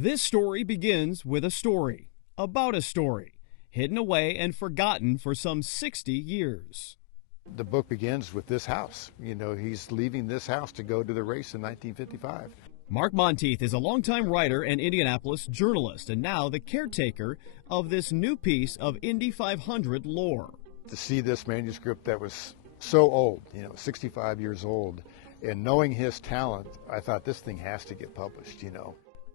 This story begins with a story about a story, hidden away and forgotten for some 60 years. The book begins with this house. You know, he's leaving this house to go to the race in 1955. Mark Montieth is a longtime writer and Indianapolis journalist, and now the caretaker of this new piece of Indy 500 lore. To see this manuscript that was so old, 65 years old, and knowing his talent, I thought this thing has to get published,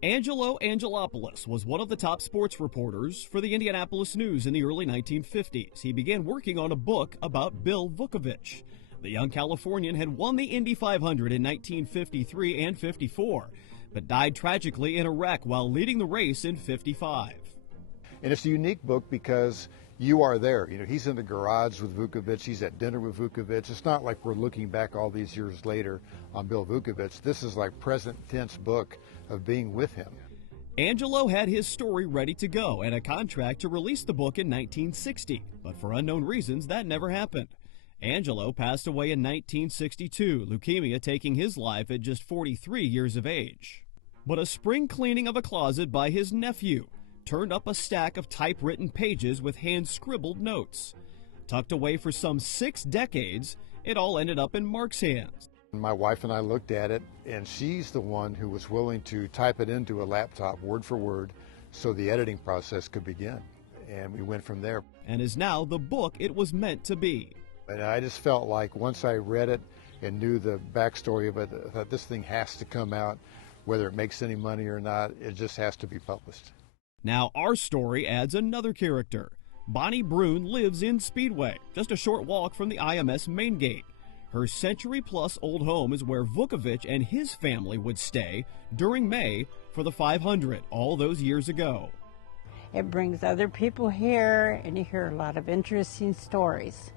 Angelo Angelolopolous was one of the top sports reporters for the Indianapolis News in the early 1950s. He began working on a book about Bill Vukovich. The young Californian had won the Indy 500 in 1953 and 54, but died tragically in a wreck while leading the race in 55. And it's a unique book because you are there. He's in the garage with Vukovich. He's at dinner with Vukovich. It's not like we're looking back all these years later on Bill Vukovich. This is like present tense book of being with him. Angelo had his story ready to go and a contract to release the book in 1960, but for unknown reasons that never happened. Angelo passed away in 1962, leukemia taking his life at just 43 years of age. But a spring cleaning of a closet by his nephew turned up a stack of typewritten pages with hand-scribbled notes. Tucked away for some 6 decades, it all ended up in Mark's hands. My wife and I looked at it, and she's the one who was willing to type it into a laptop word for word so the editing process could begin. And we went from there. And is now the book it was meant to be. And I just felt like once I read it and knew the backstory of it, I thought this thing has to come out, whether it makes any money or not. It just has to be published. Now our story adds another character. Bonnie Brune lives in Speedway, just a short walk from the IMS main gate. Her century-plus old home is where Vukovich and his family would stay during May for the 500 all those years ago. It brings other people here, and you hear a lot of interesting stories.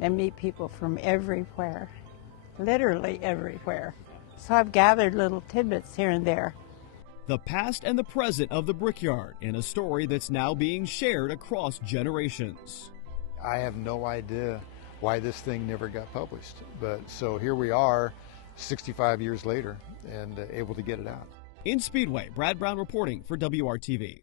And meet people from everywhere, literally everywhere. So I've gathered little tidbits here and there. The past and the present of the Brickyard in a story that's now being shared across generations. I have no idea why this thing never got published, but so here we are 65 years later and able to get it out. In Speedway, Brad Brown reporting for WRTV.